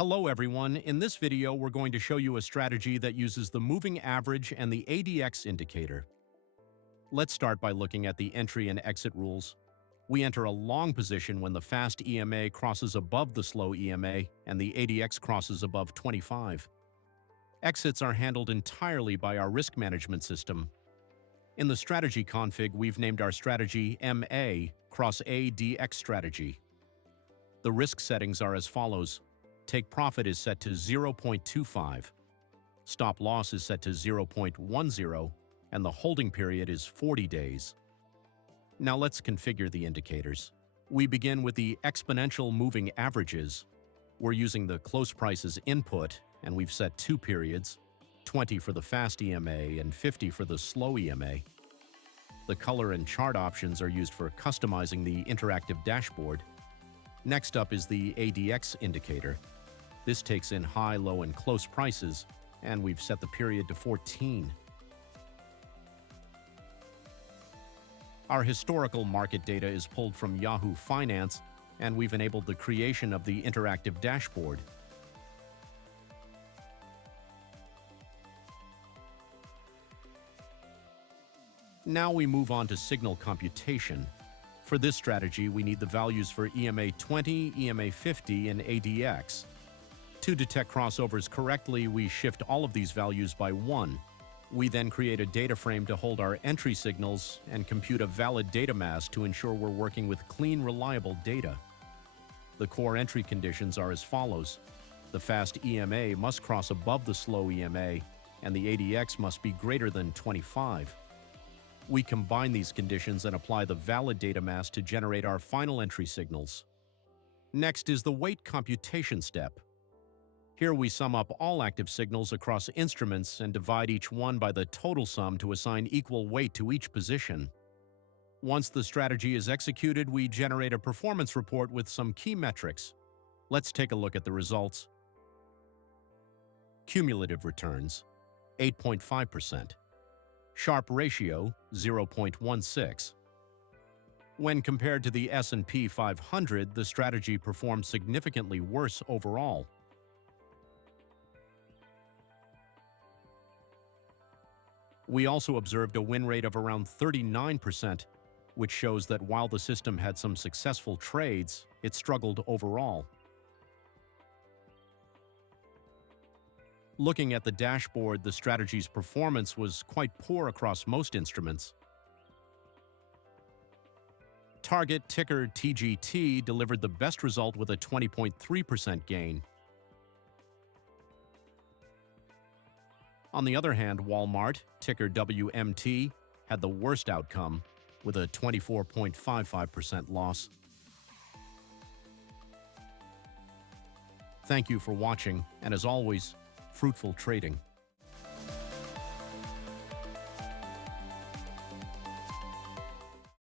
Hello everyone, in this video we're going to show you a strategy that uses the moving average and the ADX indicator. Let's start by looking at the entry and exit rules. We enter a long position when the fast EMA crosses above the slow EMA and the ADX crosses above 25. Exits are handled entirely by our risk management system. In the strategy config, we've named our strategy EMA Cross ADX strategy. The risk settings are as follows. Take profit is set to 0.25, stop loss is set to 0.10, and the holding period is 40 days. Now let's configure the indicators. We begin with the exponential moving averages. We're using the close prices input, and we've set 2 periods, 20 for the fast EMA and 50 for the slow EMA. The color and chart options are used for customizing the interactive dashboard. Next up is the ADX indicator. This takes in high, low, and close prices, and we've set the period to 14. Our historical market data is pulled from Yahoo Finance, and we've enabled the creation of the interactive dashboard. Now we move on to signal computation. For this strategy, we need the values for EMA 20, EMA 50, and ADX. To detect crossovers correctly, we shift all of these values by 1. We then create a data frame to hold our entry signals and compute a valid data mass to ensure we're working with clean, reliable data. The core entry conditions are as follows. The fast EMA must cross above the slow EMA, and the ADX must be greater than 25. We combine these conditions and apply the valid data mass to generate our final entry signals. Next is the weight computation step. Here we sum up all active signals across instruments and divide each one by the total sum to assign equal weight to each position. Once the strategy is executed, we generate a performance report with some key metrics. Let's take a look at the results. Cumulative returns, 8.5%. Sharpe Ratio, 0.16. When compared to the S&P 500, the strategy performed significantly worse overall. We also observed a win rate of around 39%, which shows that while the system had some successful trades, it struggled overall. Looking at the dashboard, the strategy's performance was quite poor across most instruments. Target ticker TGT delivered the best result with a 20.3% gain. On the other hand, Walmart, ticker WMT, had the worst outcome with a 24.55% loss. Thank you for watching, and as always, fruitful trading.